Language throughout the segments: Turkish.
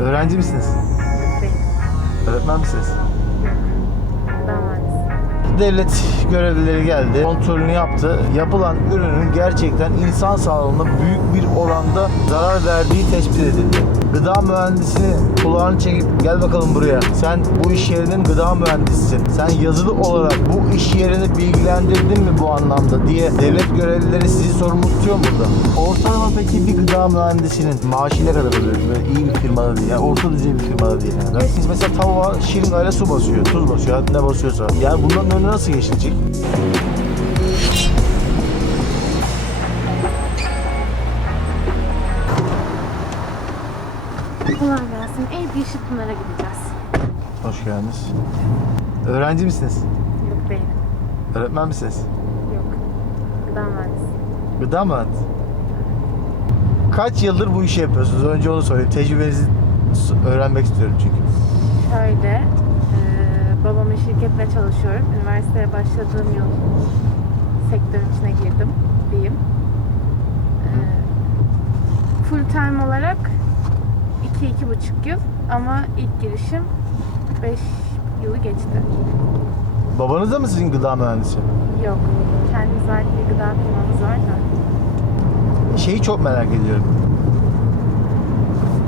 Öğrenci misiniz? Yok. Öğretmen misiniz? Ben mühendisim. Devlet görevlileri geldi, kontrolünü yaptı. Yapılan ürünün gerçekten insan sağlığına büyük bir oranda zarar verdiği tespit edildi. Gıda mühendisini kulağını çekip gel bakalım buraya. Sen bu iş yerinin gıda mühendisisin. Sen yazılı olarak bu iş yerini bilgilendirdin mi bu anlamda diye devlet görevlileri sizi sorumlu tutuyor mu burada? Ortalama peki bir gıda mühendisinin maaşı ne kadar oluyor? Böyle iyi bir firmada değil. Yani orta düzey bir firmada değil. Yani. Siz mesela tavuğa şırıngayla su basıyor, tuz basıyor, ne basıyorsa. Yani bunların önüne nasıl geçilecek? İşi Pınar'a gideceğiz. Hoş geldiniz. Öğrenci misiniz? Yok değil. Öğretmen misiniz? Yok. Gıda mühendisi. Gıda mühendisi. Kaç yıldır bu işi yapıyorsunuz? Önce onu sorayım. Tecrübenizi öğrenmek istiyorum çünkü. Şöyle, e, babamın şirketinde çalışıyorum. Üniversiteye başladığım yıl sektörün içine girdim diyeyim. E, full time olarak 2-2,5 yıl ama ilk girişim 5 yılı geçti. Babanız da mı sizin gıda mühendisi? Yok, kendimize ait bir gıda firmamız var da. Şeyi çok merak ediyorum.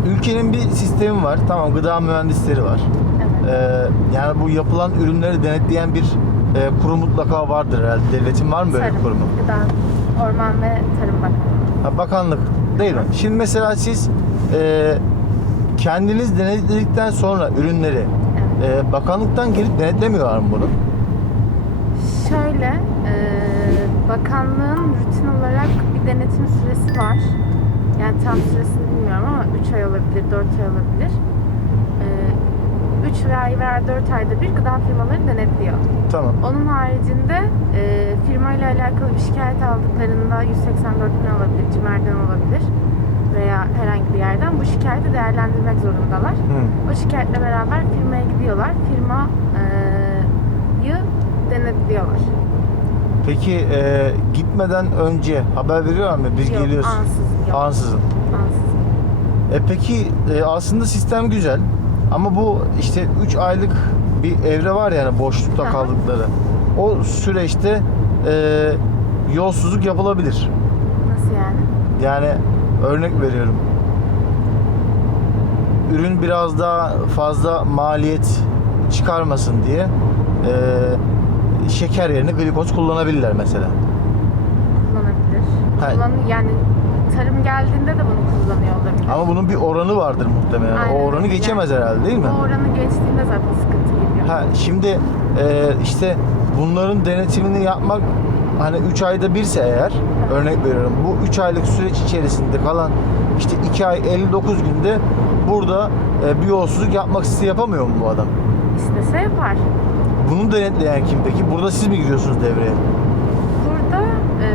Ülkenin bir sistemi var. Tamam gıda mühendisleri var. Evet. Ee, yani bu yapılan ürünleri denetleyen bir e, kurum mutlaka vardır herhalde. Devletin var mı böyle bir Tarım, kurumu? Gıda, Orman ve Tarım Bakanlığı. Ha, bakanlık değil mi? Şimdi mesela siz e, kendiniz denetledikten sonra ürünleri e, bakanlıktan gelip denetlemiyorlar mı bunu? Şöyle, e, bakanlığın rutin olarak bir denetim süresi var. Yani tam süresini bilmiyorum ama 3 ay olabilir, 4 ay olabilir. 3 ay veya 4 ayda bir gıda firmaları denetliyor. Tamam. Onun haricinde e, firma ile alakalı bir şikayet aldıklarında 184 bin olabilir, CİMER'den olabilir veya herhangi bir yerden bu şikayeti değerlendirmek zorundalar. Hı. O şikayetle beraber firmaya gidiyorlar. Firmayı denetliyorlar. Peki e, gitmeden önce haber veriyorlar mı? Biz Yok, geliyoruz. ansızın, yok. Ansızın. Ansızın. E peki e, aslında sistem güzel ama bu işte 3 aylık bir evre var yani boşlukta Aha. kaldıkları. O süreçte e, yolsuzluk yapılabilir. Nasıl yani? Yani örnek veriyorum. Ürün biraz daha fazla maliyet çıkarmasın diye e, şeker yerine glikoz kullanabilirler mesela. Kullanabilir. Ha. Kullan yani tarım geldiğinde de bunu kullanıyor olabilir. Ama bunun bir oranı vardır muhtemelen. Aynen o oranı geçemez herhalde değil mi? O oranı geçtiğinde zaten sıkıntı geliyor. Ha şimdi e, işte bunların denetimini yapmak hani 3 ayda birse eğer örnek veriyorum bu 3 aylık süreç içerisinde kalan işte 2 ay 59 günde burada e, bir yolsuzluk yapmak istese yapamıyor mu bu adam? İstese yapar. Bunu denetleyen kim peki? Burada siz mi giriyorsunuz devreye? Burada e,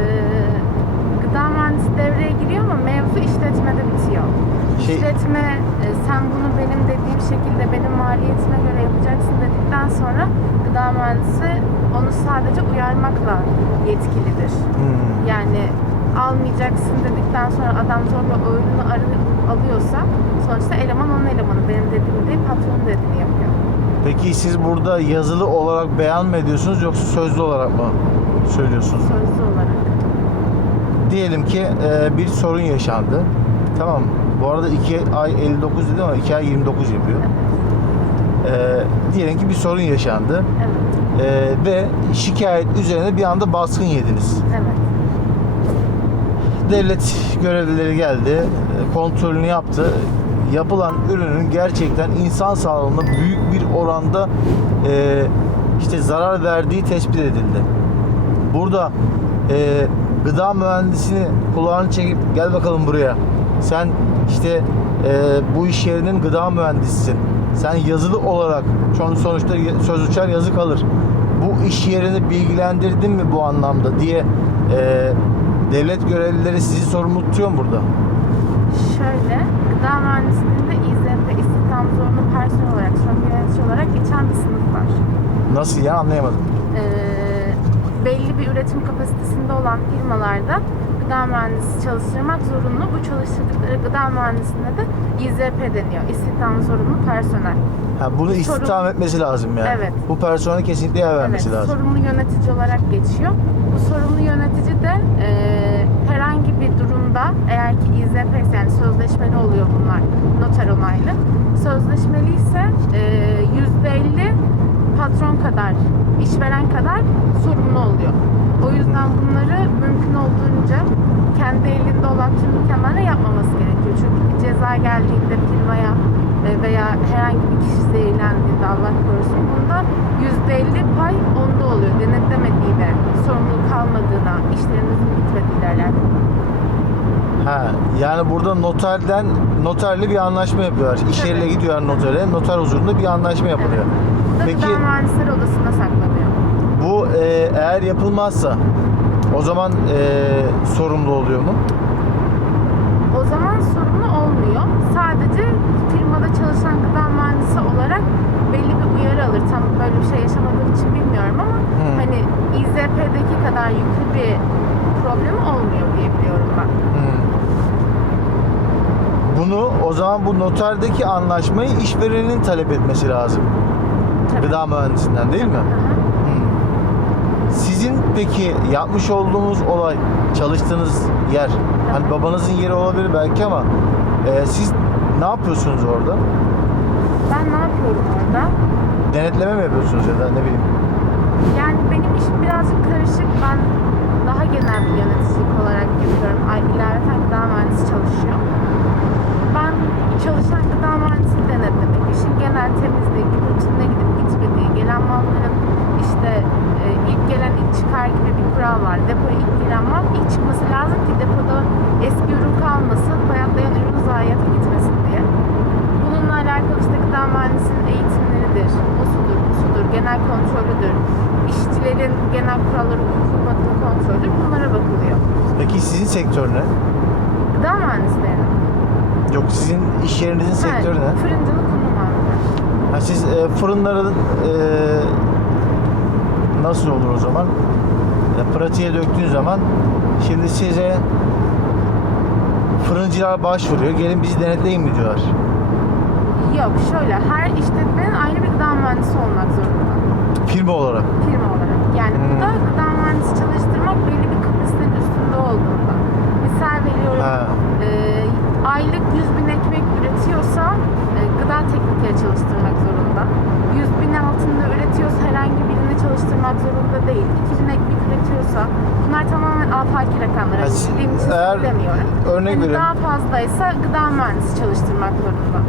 gıda mühendisi devreye giriyor ama mevzu işletmede bitiyor. Şey- İşletme e, sen bunu benim dediğim şekilde benim maliyetime göre yapacaksın dedikten sonra gıda mühendisi onu sadece uyarmakla yetkilidir. Hmm. Yani almayacaksın dedikten sonra adam zorla o ürünü alıyorsa sonuçta eleman onun elemanı. Benim dediğim değil patronun dediğini yapıyor. Peki siz burada yazılı olarak beyan mı ediyorsunuz yoksa sözlü olarak mı söylüyorsunuz? Sözlü olarak. Diyelim ki e, bir sorun yaşandı. Tamam? Bu arada 2 ay 59 dedim ama 2 ay 29 yapıyor. E, diyelim ki bir sorun yaşandı. Evet. E, ve şikayet üzerine bir anda baskın yediniz. Evet. Devlet görevlileri geldi, e, kontrolünü yaptı. Yapılan ürünün gerçekten insan sağlığına büyük bir oranda e, işte zarar verdiği tespit edildi. Burada e, gıda mühendisini kulağını çekip gel bakalım buraya. Sen işte e, bu iş yerinin gıda mühendisisin. Sen yazılı olarak son- sonuçta söz uçar yazı kalır. Bu iş yerini bilgilendirdin mi bu anlamda diye e, devlet görevlileri sizi sorumlu tutuyor mu burada? Şöyle, gıda mühendisliğinde İZM'de istihdam zorunlu personel olarak, sorumlu yönetici olarak geçen bir sınıf var. Nasıl ya anlayamadım. Ee, belli bir üretim kapasitesinde olan firmalarda gıda mühendisi çalıştırmak zorunlu. Bu çalıştırdıkları gıda mühendisine de İZP deniyor. İstihdam zorunlu personel. Ha, bunu istihdam etmesi lazım yani. Evet. Bu personele kesinlikle yer vermesi evet, lazım. sorumlu yönetici olarak geçiyor. Bu sorumlu yönetici de e, herhangi bir durumda eğer ki İZP yani sözleşmeli oluyor bunlar noter onaylı. Sözleşmeli ise e, %50 patron kadar, işveren kadar sorumlu oluyor. O yüzden bunları mümkün olduğunca kendi elinde olan tüm imkanlarla yapmaması gerekiyor. Çünkü bir ceza geldiğinde firmaya e, veya herhangi bir kişi zehirlendiğinde Allah korusun bunda %50 pay onda oluyor. Denetlemediğine, sorumluluk almadığına, işlerinizin bitmediğiyle alakalı. Ha, yani burada noterden noterli bir anlaşma yapıyorlar. İş Tabii. yerine gidiyor notere. Noter huzurunda bir anlaşma yapılıyor. Bu da Peki- gıda mühendisleri odasında saklanıyor. Bu e, eğer yapılmazsa o zaman e, sorumlu oluyor mu? O zaman sorumlu olmuyor. Sadece firmada çalışan gıda mühendisi olarak belli bir uyarı alır. Tam böyle bir şey yaşamadığım için bilmiyorum ama Hı. hani İZP'deki kadar yüklü bir problem olmuyor diye biliyorum ben. Hmm. Bunu o zaman bu noterdeki anlaşmayı işverenin talep etmesi lazım. Tabii. Gıda mühendisinden değil mi? Hı hı. Hmm. Sizin peki yapmış olduğunuz olay, çalıştığınız yer, hani babanızın yeri olabilir belki ama e, siz ne yapıyorsunuz orada? Ben ne yapıyorum orada? Denetleme mi yapıyorsunuz ya da ne bileyim? Yani benim işim birazcık karışık. Ben daha genel bir yöneticilik olarak yapıyorum. Ay, ilaveten gıda mühendisi çalışıyor. Ben çalışan gıda mühendisi denetlemek, işin genel temizliği, rutinine gidip gitmediği, gelen malların işte e, ilk gelen ilk çıkar gibi bir kural var. Depoya ilk giren mal ilk çıkması lazım ki depoda eski ürün kalmasın, bayatlayan ürün zayiata gitmesin diye. Bununla alakalı işte gıda mühendisinin eğitimleridir, o sudur, bu sudur, genel kontrolüdür, işçilerin genel kuralları uyulmadığını kontrolüdür, bunlara bakılıyor. Peki sizin sektör ne? Gıda mühendislerinin. Yok sizin iş yerinizin sektörü ne? Fırıncılık siz e, fırınların e, nasıl olur o zaman? E, pratiğe döktüğün zaman şimdi size fırıncılar başvuruyor. Gelin bizi denetleyin mi diyorlar. Yok şöyle, her işletmenin ayrı bir gıda mühendisi olmak zorunda. Firma olarak. Firma olarak. Yani Hmm. burada gıda mühendisi çalıştırmak belli bir kapasitenin üstünde olduğunda. Misal veriyorum, Ha. e, aylık 100 bin ekmek üretiyorsa e, teknikeri çalıştırmak zorunda. 100 bin altında üretiyorsa herhangi birini çalıştırmak zorunda değil. 2000 ekmek üretiyorsa bunlar tamamen afaki rakamlar. Siz- bildiğim için eğer söylemiyorum. örnek verin. daha fazlaysa gıda mühendisi çalıştırmak zorunda.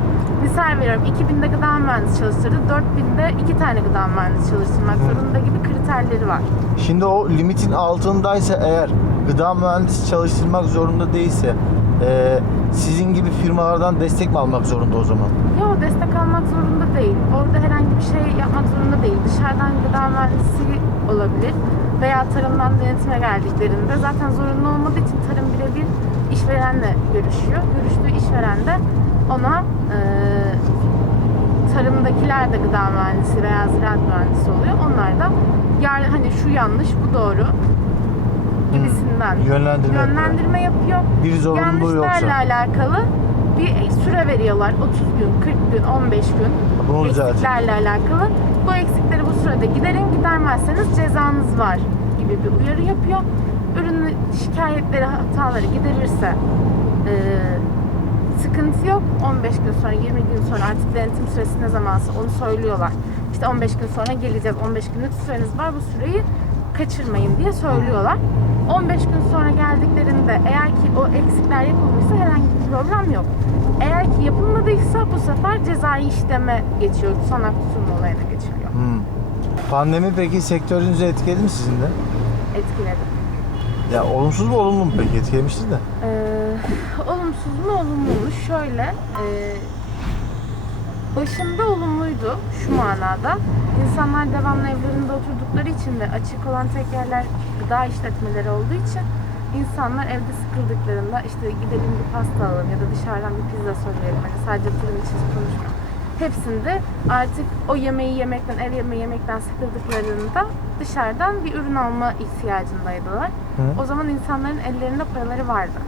Misal veriyorum 2000'de gıda mühendisi çalıştırdı, 4000'de iki tane gıda mühendisi çalıştırmak zorunda gibi kriterleri var. Şimdi o limitin altındaysa eğer gıda mühendisi çalıştırmak zorunda değilse e, sizin gibi firmalardan destek mi almak zorunda o zaman? Yo destek almak zorunda değil. Orada herhangi bir şey yapmak zorunda değil. Dışarıdan gıda mühendisi olabilir veya tarımdan denetime geldiklerinde zaten zorunlu olmadığı için tarım birebir işverenle görüşüyor. Görüştüğü işveren de ona e, tarımdakiler de gıda mühendisi veya ziraat mühendisi oluyor. Onlar da yani hani şu yanlış bu doğru gibisinden Yönlendirme yapıyor. yönlendirme yapıyor. Bir zorunluluğu Yanlışlarla yoksa. alakalı bir süre veriyorlar. 30 gün, 40 gün, 15 gün Bunu düzeltin. eksiklerle alakalı. Bu eksikleri bu sürede giderin, gidermezseniz cezanız var gibi bir uyarı yapıyor. Ürün şikayetleri, hataları giderirse e, sıkıntı yok. 15 gün sonra, 20 gün sonra artık denetim süresi ne zamansa onu söylüyorlar. İşte 15 gün sonra geleceğiz. 15 günlük süreniz var. Bu süreyi kaçırmayın diye söylüyorlar. 15 gün sonra geldiklerinde eğer ki o eksikler yapılmışsa herhangi bir problem yok. Eğer ki yapılmadıysa bu sefer cezai işleme geçiyor. Sanat sunma olayına geçiliyor. Hmm. Pandemi peki sektörünüzü etkiledi mi sizin de? Etkiledi. Ya olumsuz mu olumlu mu peki etkilemiştir de? Ee, olumsuz mu olumlu mu? Şöyle e, başında olumluydu şu manada. İnsanlar devamlı evlerinde oturdukları için ve açık olan tek yerler gıda işletmeleri olduğu için insanlar evde sıkıldıklarında işte gidelim bir pasta alalım ya da dışarıdan bir pizza söyleyelim. Hani sadece fırın için konuşmuyorum. hepsinde artık o yemeği yemekten, ev yemeği yemekten sıkıldıklarında dışarıdan bir ürün alma ihtiyacındaydılar. Hı. O zaman insanların ellerinde paraları vardı.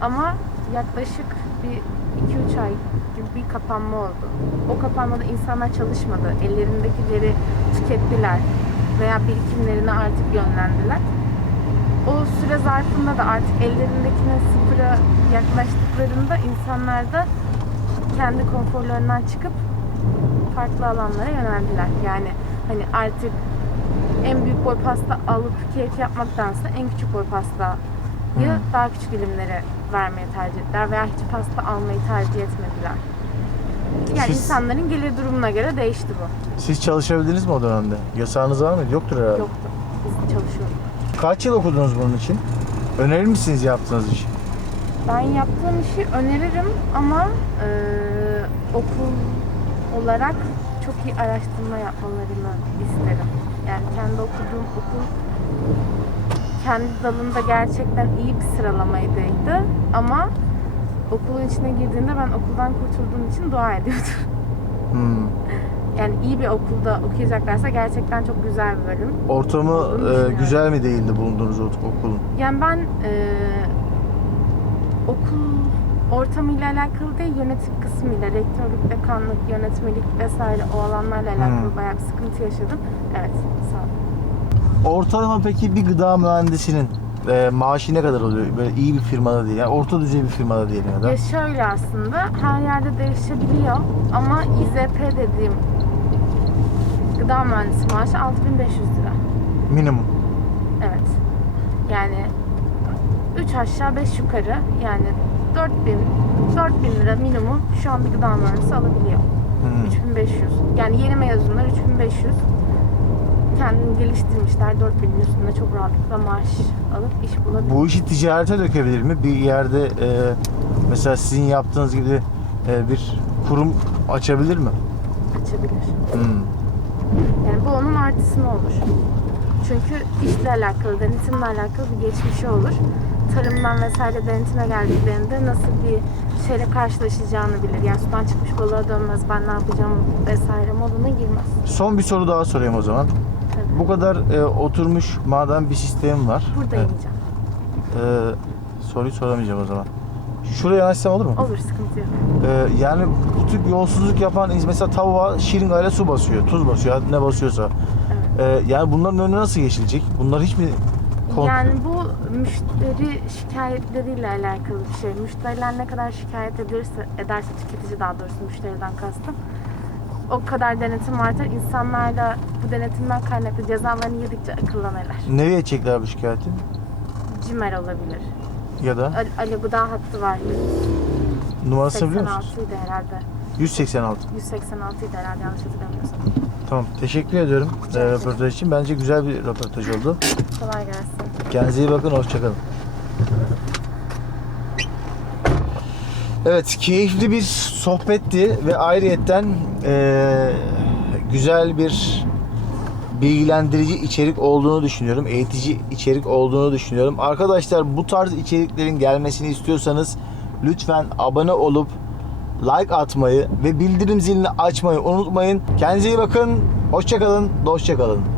Ama yaklaşık bir 2-3 ay gibi bir kapanma oldu. O kapanmada insanlar çalışmadı. Ellerindekileri tükettiler veya birikimlerine artık yönlendiler. O süre zarfında da artık ellerindekine sıfıra yaklaştıklarında insanlar da kendi konforlarından çıkıp farklı alanlara yöneldiler. Yani hani artık en büyük boy pasta alıp keyif yapmaktansa en küçük boy pastayı Hı. daha küçük dilimlere vermeyi tercih ettiler veya hiç pasta almayı tercih etmediler. Yani Siz- insanların gelir durumuna göre değişti bu. Siz çalışabildiniz mi o dönemde? Yasağınız var mıydı? Yoktur herhalde. Yoktu. Biz çalışıyorduk. Kaç yıl okudunuz bunun için? Önerir misiniz yaptığınız işi? Ben yaptığım işi öneririm ama e, okul olarak çok iyi araştırma yapmalarını isterim. Yani kendi okuduğum okul kendi dalında gerçekten iyi bir sıralamaydı ama okulun içine girdiğinde ben okuldan kurtulduğum için dua ediyordum. Hmm. Yani iyi bir okulda okuyacaklarsa gerçekten çok güzel bir bölüm. Ortamı e, güzel mi değildi bulunduğunuz ok- okulun? Yani ben e, okul ortamıyla alakalı değil, yönetim kısmıyla, rektörlük, dekanlık, yönetmelik vesaire o alanlarla alakalı Hmm. bayağı bir sıkıntı yaşadım. Evet, sağ olun. Ortalama peki bir gıda mühendisinin e, maaşı ne kadar oluyor? Böyle iyi bir firmada değil. Yani orta düzey bir firmada diyelim ya da. Ya şöyle aslında her yerde değişebiliyor ama İZP dediğim gıda mühendisi maaşı 6500 lira. Minimum. Evet. Yani 3 aşağı 5 yukarı yani 4000 4000 lira minimum şu an bir gıda mühendisi alabiliyor. Hmm. 3500. Yani yeni mezunlar 3500. Kendini geliştirmişler 4000'in üstünde çok rahatlıkla maaş alıp iş bulabiliyor. Bu işi ticarete dökebilir mi? Bir yerde e, mesela sizin yaptığınız gibi e, bir kurum açabilir mi? Açabilir. Hmm. Yani bu onun artısı ne olur? Çünkü işle alakalı, denetimle alakalı bir geçmişi olur. Tarımdan vesaire denetime geldiklerinde nasıl bir şeyle karşılaşacağını bilir. Yani sudan çıkmış balığa dönmez, ben ne yapacağım vesaire moduna girmez. Son bir soru daha sorayım o zaman. Bu kadar e, oturmuş madem bir sistem var. Burada e, ineceğim. e, soruyu soramayacağım o zaman. Şuraya yanaşsam olur mu? Olur, sıkıntı yok. E, yani bu tip yolsuzluk yapan mesela tavuğa şiringayla su basıyor, tuz basıyor, ne basıyorsa. Evet. E, yani bunların önüne nasıl geçilecek? Bunlar hiç mi? Yani bu müşteri şikayetleriyle alakalı bir şey. Müşteriler ne kadar şikayet ederse, ederse tüketici daha doğrusu müşteriden kastım. O kadar denetim artar. İnsanlar da bu denetimden kaynaklı cezalarını yedikçe akıllanırlar. Nereye edecekler bu şikayeti? Cimer olabilir. Ya da Ali, Ali Gıda hattı var. numarasını biliyor musunuz? 86 idi herhalde. 186. 186 idi herhalde yanlış hatırlamıyorsam. Tamam. Teşekkür ediyorum e, röportaj için. Bence güzel bir röportaj oldu. Kolay gelsin. Kendinize iyi bakın. Hoşçakalın. Evet, keyifli bir sohbetti ve ayrıyetten eee, güzel bir bilgilendirici içerik olduğunu düşünüyorum. Eğitici içerik olduğunu düşünüyorum. Arkadaşlar bu tarz içeriklerin gelmesini istiyorsanız lütfen abone olup like atmayı ve bildirim zilini açmayı unutmayın. Kendinize iyi bakın. Hoşçakalın. Hoşçakalın.